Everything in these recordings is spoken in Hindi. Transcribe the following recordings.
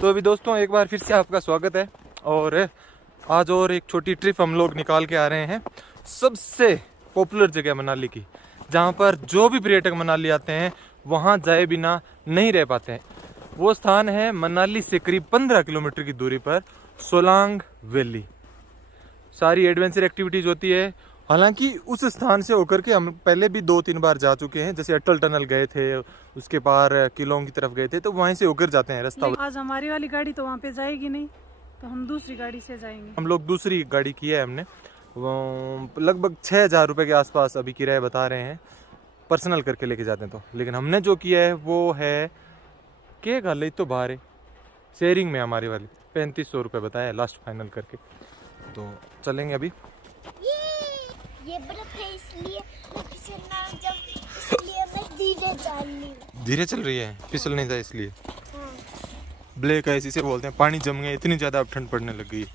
तो अभी दोस्तों एक बार फिर से आपका स्वागत है। और आज और एक छोटी ट्रिप हम लोग निकाल के आ रहे हैं सबसे पॉपुलर जगह मनाली की, जहां पर जो भी पर्यटक मनाली आते हैं वहां जाए बिना नहीं रह पाते हैं। वो स्थान है मनाली से करीब 15 किलोमीटर की दूरी पर सोलांग वैली। सारी एडवेंचर एक्टिविटीज होती है। हालांकि उस स्थान से होकर के हम पहले भी 2-3 बार जा चुके हैं, जैसे अटल टनल गए थे, उसके पार किलोंग की तरफ गए थे, तो वहीं से होकर जाते हैं रास्ता। आज हमारी वाली गाड़ी तो वहाँ पे जाएगी नहीं, तो हम दूसरी गाड़ी से जाएंगे। हम लोग दूसरी गाड़ी की है हमने, वो लगभग 6,000 रुपये के आसपास अभी किराया बता रहे हैं, पर्सनल करके लेके जाते हैं तो। लेकिन हमने जो किया है वो है के गाले तो बाहर है, शेयरिंग में हमारी वाली 3500 रुपये बताया लास्ट फाइनल करके। तो चलेंगे अभी। ये बर्फ है इसलिए मैं फिसलना इसलिए मैं धीरे चल रही हूँ। धीरे चल रही है, फिसल नहीं जाए इसलिए। हाँ। ब्लैक आइस इसे बोलते हैं। पानी जम गया, इतनी ज्यादा अब ठंड पड़ने लग गई।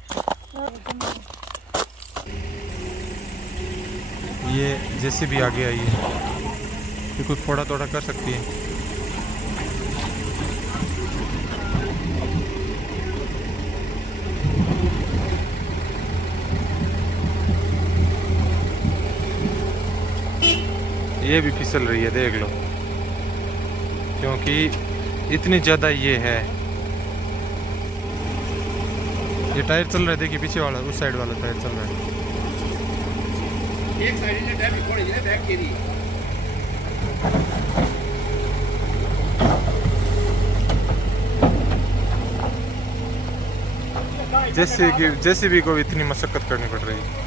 ये जैसे भी आगे आई है, ये कोई थोड़ा थोड़ा कर सकती है। ये भी फिसल रही है, देख लो, क्योंकि इतनी ज्यादा ये है। ये टायर चल रहे थे कि पीछे वाला, उस साइड वाला टायर चल रहा है। एक साइड ने टायर रिकॉर्ड है, बैक के लिए जैसे भी को इतनी मशक्कत करनी पड़ रही है।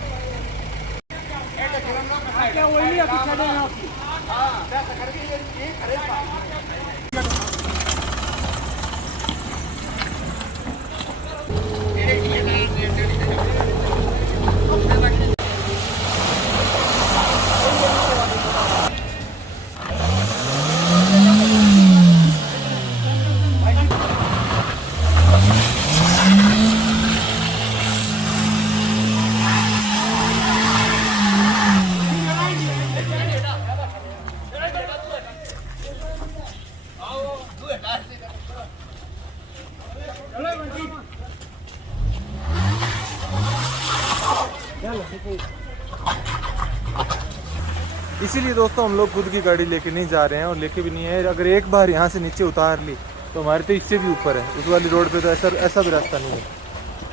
इसीलिए दोस्तों हम लोग खुद की गाड़ी लेके नहीं जा रहे हैं, और लेके भी नहीं है। अगर एक बार यहाँ से नीचे उतार ली तो हमारे तो इससे भी ऊपर है, उस वाली रोड पे तो ऐसा भी रास्ता नहीं है।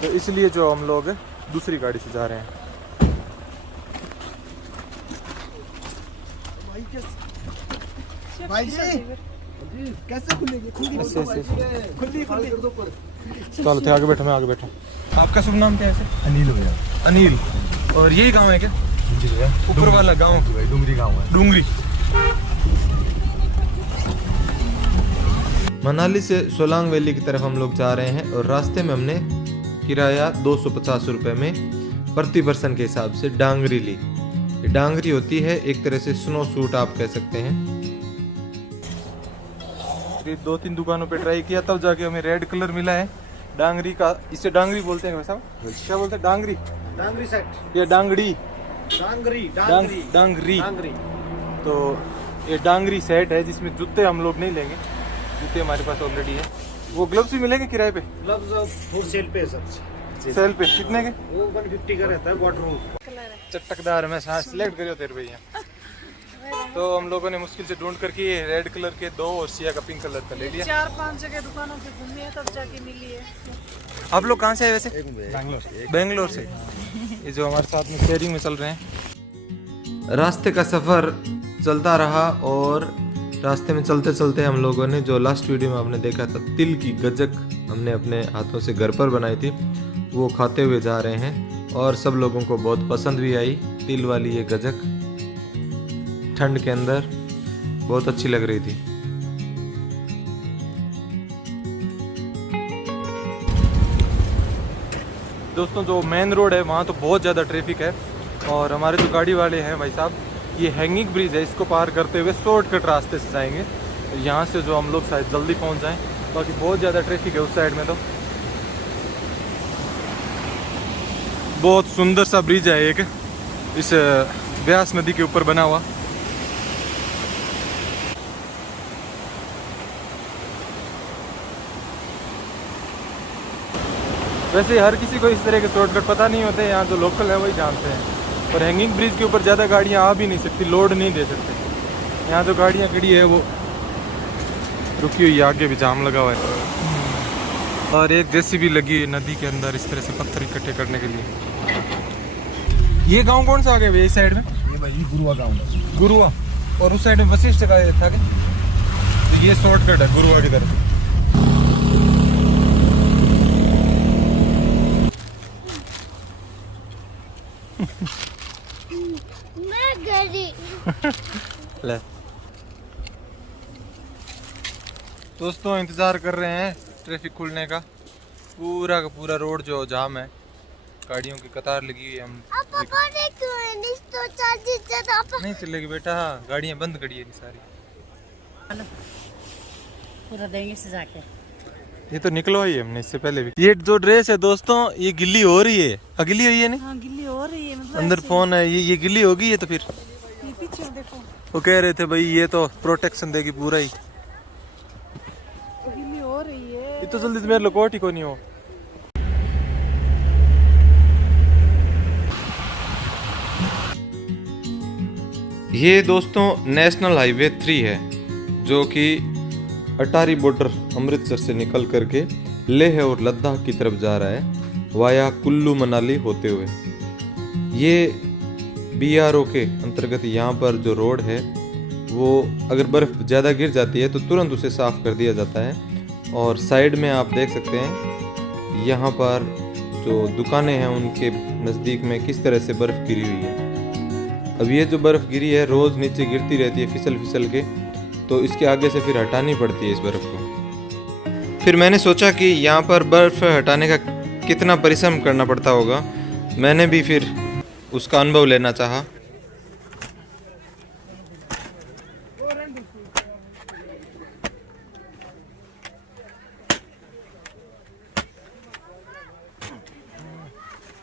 तो इसलिए जो हम लोग दूसरी गाड़ी से जा रहे हैं। भाई जी कैसे खुलेगी? चलो थे आगे बैठो, मैं आगे बैठा। आपका शुभ नाम क्या है? अनिल भैया। अनिल। और यही गाँव है क्या? जी भैया। ऊपर वाला गाँव डूंगरी गाँव है। डूंगरी। मनाली से सोलांग वैली की तरफ हम लोग जा रहे हैं, और रास्ते में हमने किराया 250 रुपये में प्रति पर्सन के हिसाब से डांगरी ली। ये डांगरी होती है एक तरह से स्नो सूट आप कह सकते हैं। 2-3 दुकानों पे ट्राई किया, तब जाके हमें रेड कलर मिला है डांगरी का। इसे डांगरी बोलते हैं वैसा, क्या बोलते हैं? डांगरी, डांगरी सेट या डांगड़ी, डांगरी डांगरी। तो ये डांगरी सेट है, जिसमें जूते हम लोग नहीं लेंगे, जूते हमारे पास ऑलरेडी है। वो ग्लव्स भी मिलेंगे किराए पे? ग्लव्स फॉर सेल पे सर। सेल पे कितने के? वो 150 का रहता है वाटर। चटकदार में सिलेक्ट करियो तेरे भैया। तो हम लोगों ने मुश्किल से ढूंढ करके ये रेड कलर के 2 और सिया का पिंक कलर का ले लिया। 4-5 जगह दुकानों पे घूमे हैं, तब जाके मिली है। आप लोग कहाँ से आए वैसे? बेंगलोर से। ये जो हमारे साथ में शेयरिंग में चल रहे हैं। रास्ते का सफ़र चलता रहा, और रास्ते में चलते चलते हम लोगों ने, जो लास्ट वीडियो में आपने देखा था, तिल की गजक हमने अपने हाथों से घर पर बनाई थी, वो खाते हुए जा रहे हैं। और सब लोगों को बहुत पसंद भी आई तिल वाली ये गजक। ठंड के अंदर बहुत अच्छी लग रही थी। दोस्तों जो मेन रोड है वहाँ तो बहुत ज़्यादा ट्रैफिक है, और हमारे जो गाड़ी वाले हैं भाई साहब, ये हैंगिंग ब्रिज है, इसको पार करते हुए शॉर्टकट रास्ते से जाएंगे। तो यहाँ से जो हम लोग शायद जल्दी पहुँच जाएं, बाकी बहुत ज़्यादा ट्रैफिक है उस साइड में। तो बहुत सुंदर सा ब्रिज है एक, इस ब्यास नदी के ऊपर बना हुआ। वैसे हर किसी को इस तरह के शॉर्टकट पता नहीं होते, यहाँ जो लोकल है वही जानते हैं। और हैंगिंग ब्रिज के ऊपर ज़्यादा गाड़ियाँ आ भी नहीं सकती, लोड नहीं दे सकते। यहाँ जो गाड़ियाँ खड़ी है वो रुकी हुई है, आगे भी जाम लगा हुआ है। और एक जेसीबी लगी है नदी के अंदर इस तरह से पत्थर इकट्ठे करने के लिए। ये गांव कौन सा आ गया भैया इस साइड में? ये भाई गुरुआ गाँव, गुरुआ। और उस साइड में वशिष्ठ का था क्या? तो ये शॉर्टकट है गुरुआ की तरफ। मैं गरी ले दोस्तों इंतजार कर रहे हैं ट्रैफिक खुलने का। पूरा का पूरा रोड जो जाम है, गाड़ियों की कतार लगी हुई है। हम नहीं चलेगी बेटा, गाड़ियां बंद खड़ी है सारी। पूरा देंगे सजा के। ये तो निकलो ही हमने इससे पहले भी। ये जो ड्रेस है दोस्तों ये गिल्ली हो रही है, अगली हुई है नहीं? हाँ गिल्ली हो रही है, मतलब अंदर फोन है, ये गिल्ली होगी। ये तो फिर ये पीछे देखो, वो कह रहे थे भाई ये तो प्रोटेक्शन देगी पूरा ही। गिल्ली हो रही है। ये तो जल्दी से मेरे लकोट ही को नहीं हो। ये दोस्तों नेशनल हाईवे 3 है जो कि अटारी बॉर्डर अमृतसर से निकल करके लेह और लद्दाख की तरफ जा रहा है वाया कुल्लू मनाली होते हुए। ये BRO के अंतर्गत यहाँ पर जो रोड है वो अगर बर्फ़ ज़्यादा गिर जाती है तो तुरंत उसे साफ़ कर दिया जाता है। और साइड में आप देख सकते हैं यहाँ पर जो दुकानें हैं उनके नज़दीक में किस तरह से बर्फ़ गिरी हुई है। अब ये जो बर्फ़ गिरी है रोज़ नीचे गिरती रहती है फिसल फिसल के, तो इसके आगे से फिर हटानी पड़ती है इस बर्फ़ को। फिर मैंने सोचा कि यहाँ पर बर्फ़ हटाने का कितना परिश्रम करना पड़ता होगा, मैंने भी फिर उसका अनुभव लेना चाहा।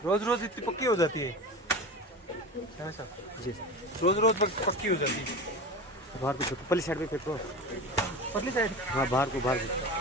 रोज रोज इतनी पक्की हो जाती है जी, रोज रोज पक्की हो जाती है। बाहर को पल्ली साइड पे फेंको, पतली साइड। हाँ बाहर को बाहर को।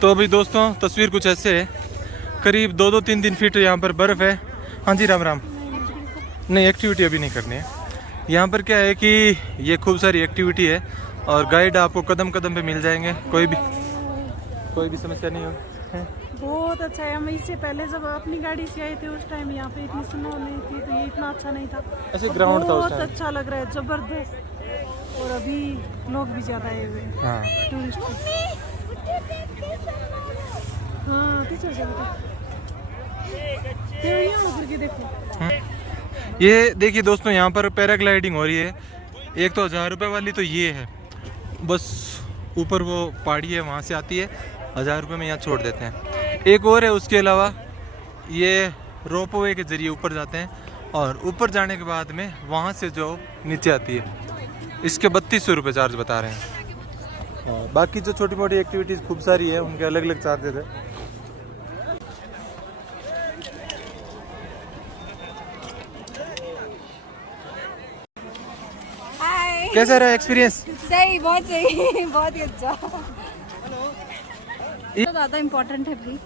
तो अभी दोस्तों तस्वीर कुछ ऐसे है, करीब 2-3 फीट यहाँ पर बर्फ़ है। हाँ जी राम राम। नहीं एक्टिविटी अभी नहीं करनी है। यहाँ पर क्या है कि ये खूब सारी एक्टिविटी है और गाइड आपको कदम कदम पे मिल जाएंगे, कोई भी समस्या नहीं होगी। बहुत अच्छा है। हम इससे पहले जब अपनी गाड़ी से आए थे उस टाइम यहाँ पे इतनी स्नो नहीं थी, तो ये इतना अच्छा नहीं था। ऐसे ग्राउंड था उस बहुत टाइम। अच्छा लग रहा है, जबरदस्त। और अभी लोग भी ज्यादा आए हुए हैं, हाँ टूरिस्ट। हाँ पीछे से देखो। ये देखिए दोस्तों यहाँ पर पैराग्लाइडिंग हो रही है। एक तो 1000 रुपये वाली तो ये है, बस ऊपर वो पहाड़ी है वहाँ से आती है, 1000 रुपये में यहाँ छोड़ देते हैं। एक और है उसके अलावा ये रोपवे के जरिए ऊपर जाते हैं और ऊपर जाने के बाद में वहाँ से जो नीचे आती है, इसके 3200 रुपये चार्ज बता रहे हैं। बाकी जो छोटी मोटी एक्टिविटीज़ खूब सारी है उनके अलग अलग चार्जेस है। कैसा रहा एक्सपीरियंस? सही, बहुत सही, बहुत ही अच्छा। तो ज़्यादा इम्पोर्टेंट है भाई।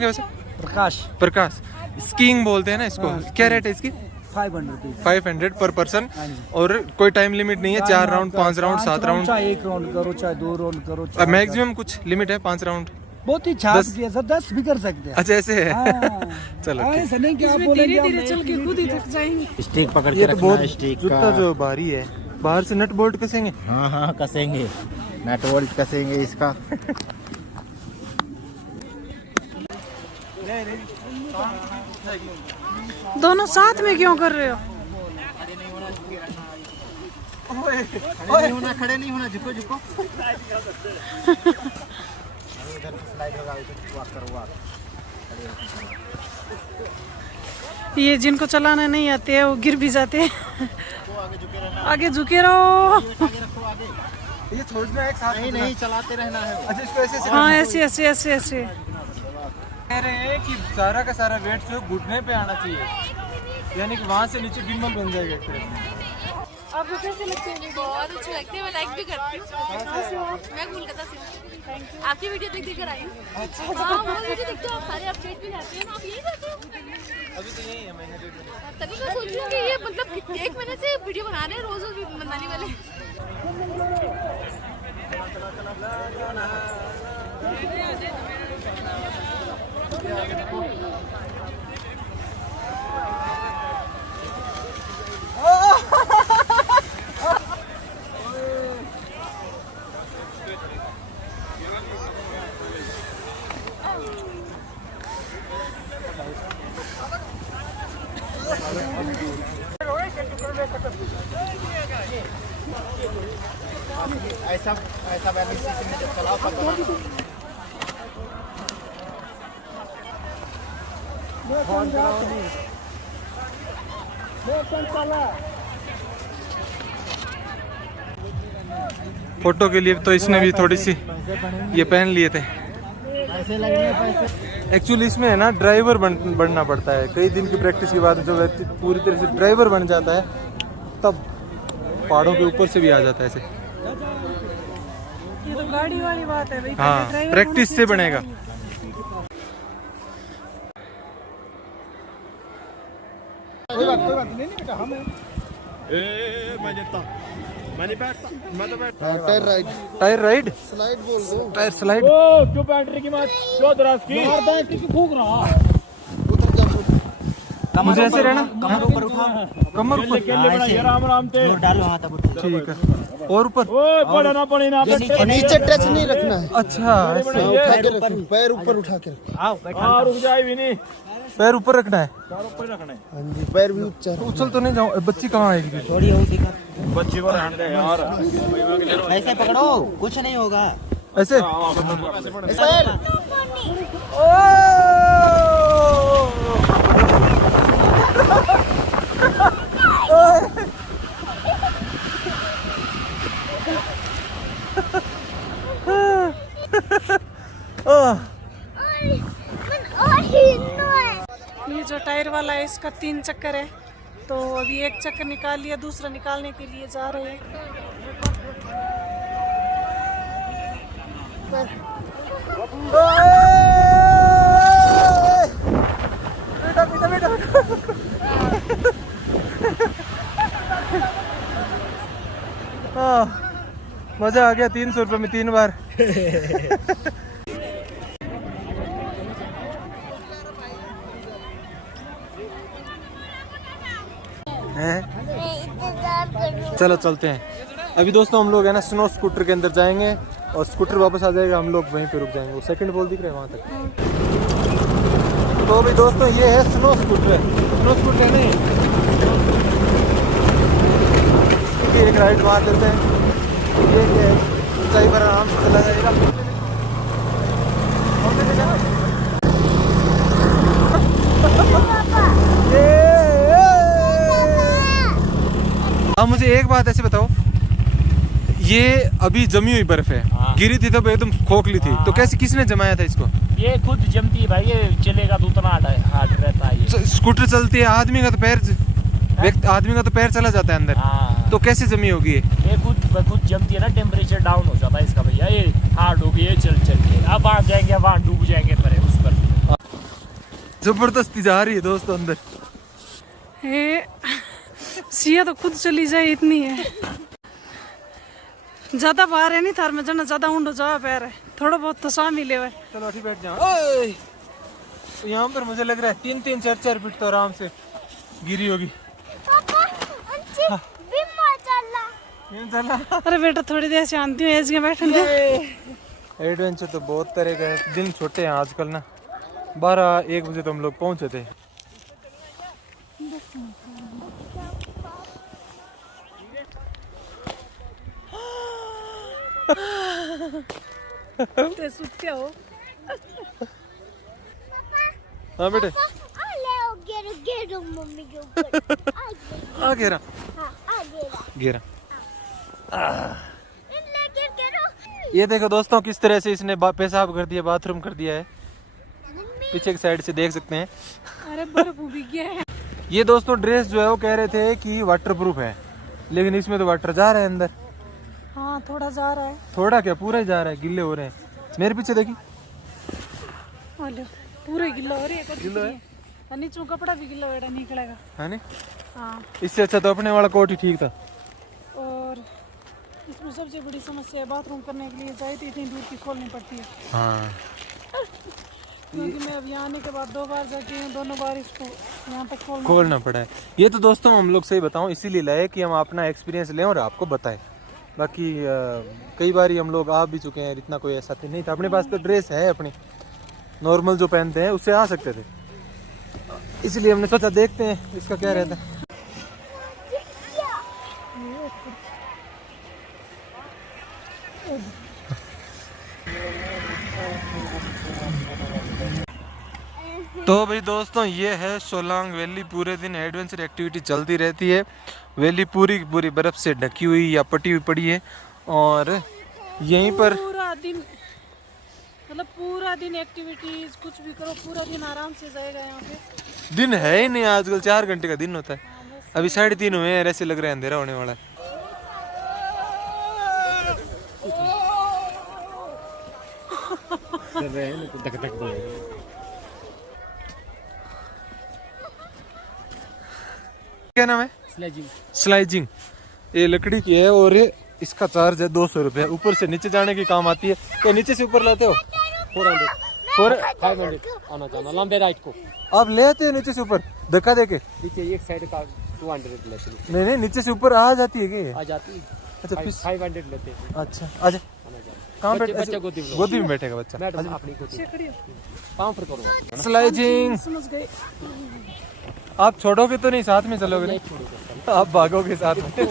वैसे प्रकाश प्रकाश स्कीइंग बोलते हैं ना इसको। क्या रेट है इसकी? 500 पर पर्सन। और कोई टाइम लिमिट नहीं है? 4 राउंड, 5 राउंड, 7 राउंड? चाहे 1 राउंड करो, चाहे 2 राउंड करो। मैक्सिमम कुछ लिमिट है 5 राउंड? बहुत ही छाप किया सर, 10 भी कर सकते हैं। अच्छा ऐसे है। चलो ठीक। ऐसा नहीं कि आप इसमें बोलेंगे धीरे-धीरे चल के खुद ही थक जाएंगे। स्टिक पकड़ के ये तो रखना बहुत है, स्टिक जूता का। जो भारी है, बाहर से नट बोल्ट कसेंगे। हाँ कसेंगे, नट बोल्ट कसेंगे इसका। दोनों साथ में क्यों कर रहे हो? खड़े नहीं होना, झुको। ये जिनको चलाना नहीं आते है वो गिर भी जाते हैं। आगे झुके रहो। ये छोड़ना एक साथ नहीं चलाते रहना है। अच्छा इसको ऐसे हाँ ऐसे ऐसे ऐसे ऐसे। कह रहे हैं कि सारा का सारा वेट जो घुटने पे आना चाहिए, यानी कि वहाँ से नीचे गिम्बल बन जाएगा एक तरह से। आपको कैसे लगते हैं? बहुत अच्छे लगते हैं, मैं लाइक भी करती हूँ। मैं कोलकाता से हूँ, आपकी वीडियो देख कर आई हूँ। हाँ बहुत वीडियो देखते हो आप, सारे अपडेट भी रहते हैं। आप यही करते हो? अभी तो यही है महीने डेढ़ महीने। तभी मैं सोच रही हूँ कि ये मतलब 1 महीने से वीडियो बना रहे हैं, रोज रोज बनाने वाले। ऐसा ऐसा बैलेंस में जब चलाओ तब बनाना। फोटो के लिए तो इसने भी थोड़ी सी ये पहन लिए थे। पैसे लगेंगे पैसे। एक्चुअली इसमें है ना ड्राइवर बनना पड़ता है। कई दिन की प्रैक्टिस के बाद जो व्यक्ति पूरी तरह से ड्राइवर बन जाता है तब पहाड़ों के ऊपर से भी आ जाता है ऐसे। ये तो गाड़ी वाली बात है भाई। हाँ प्रैक्टिस से बनेगा। कोई बात नहीं बेटा, हम हैं। Tyre ride, tyre ride, slide बोल दो। Tyre slide. क्यों बैटरी की मत क्यों दराज की मार दे किसी फूक रहा। उधर जा मुझे ऐसे रहना, कमर ऊपर उठा, कमर ऊपर राम राम ते डालो हाथ अब। ठीक है। और ऊपर ओए पड़े ना पड़े ना नीचे टच नहीं रखना है। अच्छा ऐसे उठा के रखो, पैर ऊपर उठा के रखो। आओ बैठा। हाँ रुक जाए भी नहीं, पैर ऊपर रखना है। चारों पे रखने। हाँ जी, पैर भी ऊंचा रखो। उछल तो नहीं जाऊँ। बच्ची कहाँ आएगी फिर? थोड़ी हो दिखा, बच्ची को रहने दे यार। ऐसे पकड़ो कुछ नहीं होगा। ऐसे पैर ये जो टायर वाला है इसका 3 चक्कर है, तो अभी एक चक्कर निकाल लिया, दूसरा निकालने के लिए जा रहे हैं। मजा आ गया। 300 रुपये में 3 बार। चलो चलते हैं। अभी दोस्तों हम लोग है ना स्नो स्कूटर के अंदर जाएंगे और स्कूटर वापस आ जाएगा, हम लोग वहीं पे रुक जाएंगे। वो सेकंड पोल दिख रहा है वहाँ तक। तो अभी दोस्तों ये है स्नो स्कूटर। स्नो स्कूटर है नहीं, इसकी एक राइड मार देते हैं। ये ऊंचाई पर आराम से चला जाएगा। अब मुझे एक बात ऐसे बताओ, ये अभी जमी हुई बर्फ है, गिरी थी तब एकदम खोखली थी, तो कैसे किसने जमाया था इसको? ये खुद जमती है भाई, ये चलेगा तो उतना हार्ड रहता है ये। स्कूटर चलती है, आदमी का तो पैर चला जाता है अंदर, तो कैसे जमी होगी ये खुद जमती है ना, टेम्परेचर डाउन हो जाता है इसका भैया, ये हार्ड होगी ये चल के। अब वहाँ जाएंगे, वहाँ डूब जाएंगे पर उस पर। जबरदस्ती जा रही है दोस्तों अंदर। सिया तो खुद चली जाए इतनी है। ज्यादा बाहर है नहीं थार में जाना, ज्यादा ऊंडो जावा पैर है, थोड़ा बहुत तो सा मिले हुए। चलो अभी बैठ जाओ। यहाँ पर मुझे लग रहा है 3-3, 4-4 फीट तो आराम से गिरी होगी। चला। अरे बेटा थोड़ी देर शांति में ऐसे बैठे। एडवेंचर तो बहुत तरह का है। दिन छोटे हैं आजकल ना। 12-1 बजे तो हम लोग पहुंचे थे। सुत्ते हो हाँ बेटे, आ ले आओ, गिरो मम्मी के ऊपर। आ घेरा हाँ, आ गिरा। घेरा। ले गिरो। ये देखो दोस्तों किस तरह से इसने पेशाब कर दिया, बाथरूम कर दिया है। पीछे की साइड से देख सकते हैं। अरे बर्फ भीग गया है। ये दोस्तों ड्रेस जो है वो कह रहे थे कि वाटर प्रूफ है, लेकिन इसमें तो वाटर जा रहा है अंदर। हाँ थोड़ा जा रहा है। थोड़ा क्या, पूरा ही जा रहा है, गिल्ले हो रहे हैं। मेरे पीछे देखी, अरे पूरे गिल्ला हो रही है। गिल्ला है। नीचे कपड़ा भी गिल्ला हो निकलेगा। है नहीं? हाँ। इससे अच्छा तो अपने वाला कोट ही ठीक था। और इसमें सबसे बड़ी समस्या है, बाथरूम करने के लिए जाए तो इतनी दूर की खोलनी पड़ती है। हाँ क्योंकि मैं अब यहाँ आने के बाद 2 बार जाके दोनों बार इसको यहाँ तक खोलना पड़ा है। ये तो दोस्तों हम लोग सही बताऊं इसीलिए लाए कि हम अपना एक्सपीरियंस लें और आपको बताएं। बाकी कई बार हम लोग आ भी चुके हैं, इतना कोई ऐसा नहीं था। अपने पास तो ड्रेस है अपनी, नॉर्मल जो पहनते हैं उससे आ सकते थे, इसलिए हमने सोचा देखते हैं इसका क्या रहता है। तो भाई दोस्तों ये है सोलांग वैली। पूरे दिन एडवेंचर एक्टिविटी चलती रहती है। वैली पूरी पूरी बर्फ से ढकी हुई या पटी हुई पड़ी है और यहीं पर पूरा दिन, मतलब पूरा दिन एक्टिविटीज कुछ भी करो, पूरा दिन आराम से जाएगा। यहाँ पे दिन है ही नहीं, आजकल 4 घंटे का दिन होता है। अभी 3:30 हुए हैं, ऐसे लग रहा है अंधेरा होने वाला है। क्या नाम है? स्लाइजिंग। ये लकड़ी की है और ये इसका चार्ज है 200 रुपये। ऊपर से नीचे जाने की काम आती है। तो नीचे से ऊपर लाते हो 500 आना जाना लंबे राइट को आप ले आते हो नीचे से ऊपर धक्का देके? नीचे एक साइड का 200 लेते हैं। नहीं नहीं, नीचे से ऊपर आ जाती है क्या? आ जाती है। अच्छा 500 लेते हैं। अच्छा आजा। कहाँ बैठे? गोदी में बैठेगा बच्चा। मैडम अपनी गोदी पाँव पर करो। स्लाइडिंग समझ गए। आप छोड़ोगे तो नहीं, साथ में चलोगे? नहीं, आप भागोगे साथ में। ठीक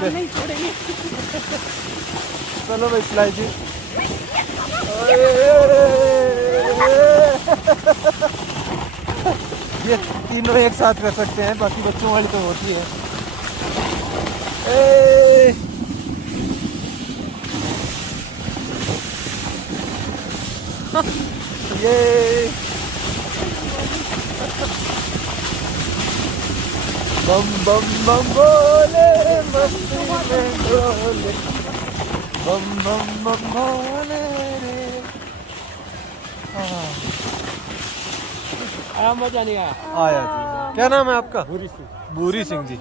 है, नहीं छोड़ेंगे। चलो भाई स्लाइडिंग। ये तीनों एक साथ कर सकते हैं, बाकी बच्चों वाली तो होती है। ये बम बम बम बोले मस्ती में डोले, बम बम बम बोले रे। मजा नहीं आया। आया जी। क्या नाम है आपका? भूरी सिंह जी,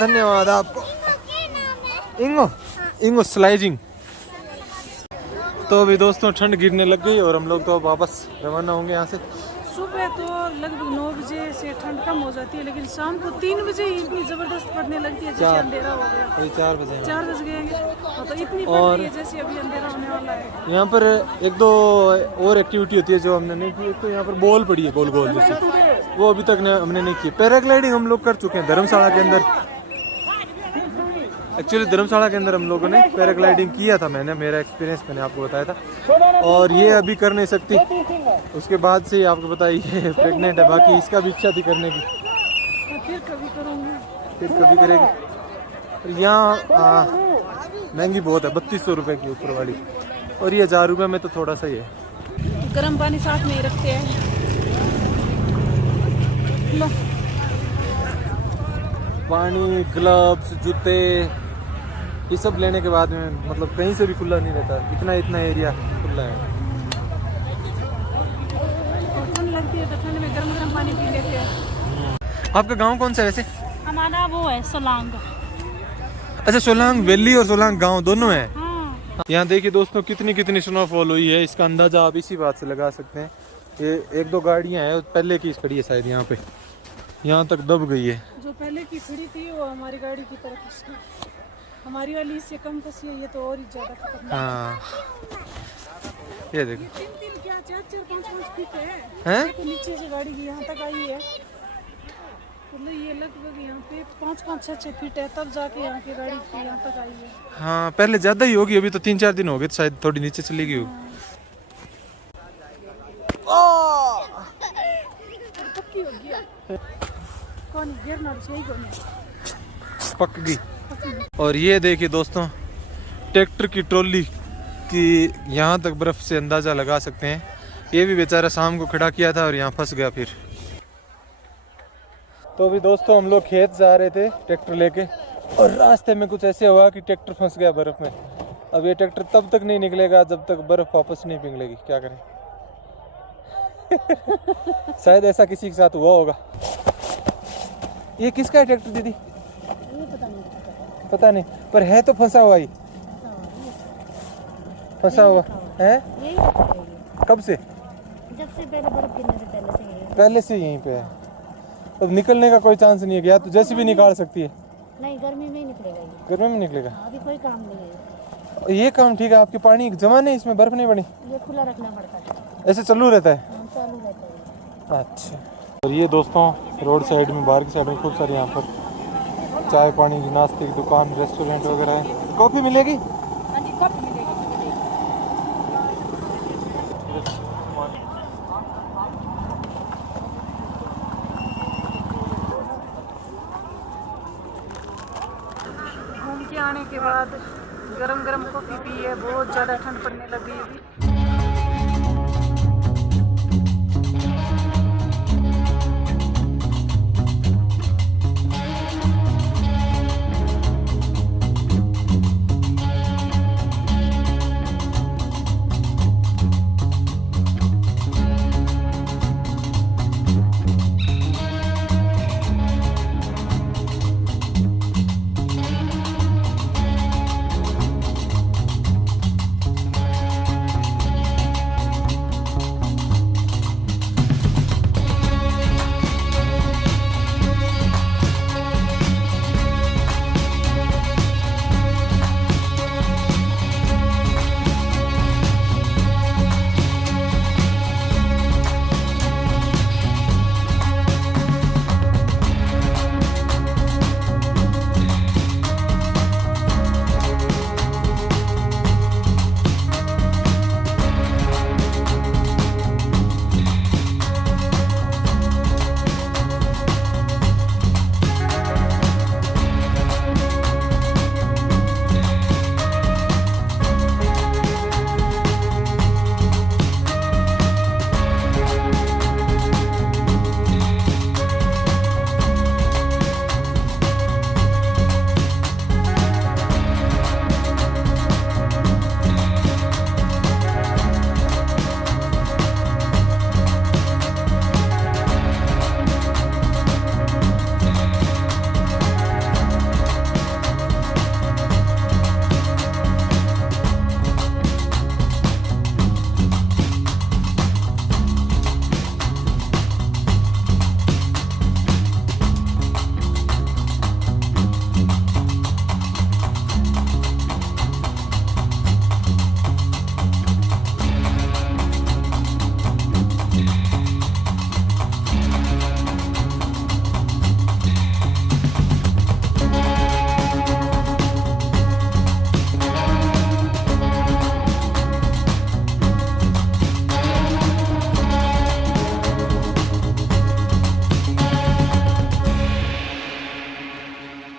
धन्यवाद आपको। इंगो इंगो स्लाइजिंग। तो अभी दोस्तों ठंड गिरने लग गई और हम लोग तो वापस रवाना होंगे यहाँ से। सुबह तो लगभग 9 बजे से ठंड कम हो जाती है, लेकिन शाम को 3 बजे ही इतनी जबरदस्त पड़ने लगती है जैसे अंधेरा हो गया। वही 4 बजे 4 बज गए तो इतनी पड़ और रही है जैसे अभी अंधेरा होने वाला है। यहाँ पर 1-2 और एक्टिविटी होती है जो हमने नहीं की। एक तो यहाँ पर बॉल पड़ी है गोल गोल जैसी, वो अभी तक हमने नहीं की। पैराग्लाइडिंग हम लोग कर चुके हैं धर्मशाला के अंदर। एक्चुअली धर्मशाला के अंदर हम लोगों ने पैराग्लाइडिंग किया था। मेरा एक्सपीरियंस मैंने आपको बताया था। और ये अभी कर नहीं सकती, उसके बाद से आपको बताइए प्रेग्नेंट है। बाकी इसका भी इच्छा थी करने की, फिर कभी करूँगी, फिर कभी करेगी। यहाँ महंगी बहुत है, 3200 रुपये की ऊपर वाली, और ये 1000 रुपये में तो थोड़ा सा ही है। गर्म पानी साथ में ही रखते हैं। लो पानी, ग्लव्स, जूते, ये सब लेने के बाद में मतलब कहीं से भी खुला नहीं रहता। इतना एरिया खुला है। ठंड लगती है तो ठंड में गर्म गर्म पानी पी लेते हैं। आपका गांव कौन सा है वैसे? हमारा वो है सोलांग। अच्छा, सोलांग वैली और सोलांग गांव दोनों है। हाँ। यहाँ देखिए दोस्तों कितनी स्नोफॉल हुई है। इसका अंदाजा आप इसी बात से लगा सकते हैं। ये 1-2 गाड़ियाँ हैं, पहले की खड़ी है शायद यहाँ पे, यहाँ तक दब गई है। जो पहले की खड़ी थी वो हमारी गाड़ी की तरफ उसकी, हमारी वाली इससे कम कसी है, ये तो और ही ज्यादा खतरनाक। हाँ ये देखो, 3-3 क्या 4-4 5-5 फीट हैं? है तो नीचे से गाड़ी की यहाँ तक आई है। मतलब ये लगभग यहाँ पे 5-5 6-6 फीट है, तब जाके यहाँ की गाड़ी की यहाँ तक आई है। हाँ पहले ज्यादा ही होगी, अभी तो 3-4 दिन हो गए तो शायद थोड़ी नीचे चली गई होगी। पक्की हो गया कौन गिरना चाहिए कौन पक गई। और ये देखिए दोस्तों, ट्रैक्टर की ट्रॉली की यहाँ तक बर्फ से अंदाज़ा लगा सकते हैं। ये भी बेचारा शाम को खड़ा किया था और यहाँ फंस गया फिर। तो अभी दोस्तों हम लोग खेत जा रहे थे ट्रैक्टर लेके, और रास्ते में कुछ ऐसे हुआ कि ट्रैक्टर फंस गया बर्फ में। अब ये ट्रैक्टर तब तक नहीं निकलेगा जब तक बर्फ वापस नहीं पिघलेगी। क्या करें शायद ऐसा किसी के साथ हुआ होगा। ये किसका है ट्रैक्टर दीदी? पता नहीं, पर है तो फंसा हुआ ही, फंसा हुआ है। कब से? जब से पहले बर्फ गिरने से पहले से यहीं पे है। अब निकलने का कोई चांस नहीं है क्या? तो जैसे भी निकाल सकती है। नहीं, गर्मी में ही निकलेगा ये। गर्मी में निकलेगा? अभी कोई काम नहीं है, ये काम ठीक है। आपके पानी जमा नहीं, इसमें बर्फ नहीं बनी, ये खुला रखना पड़ता है, ऐसे चालू रहता है। चालू रहता है। अच्छा। और ये दोस्तों रोड साइड में, बाहर की साइड में खूब सारी यहाँ पर चाय पानी की नाश्ते की दुकान, रेस्टोरेंट वगैरह है। कॉफ़ी मिलेगी? हाँ जी कॉफी मिलेगी। घूम के आने के बाद गरम गरम कॉफी पी है, बहुत ज़्यादा ठंड पड़ने लगी है अभी।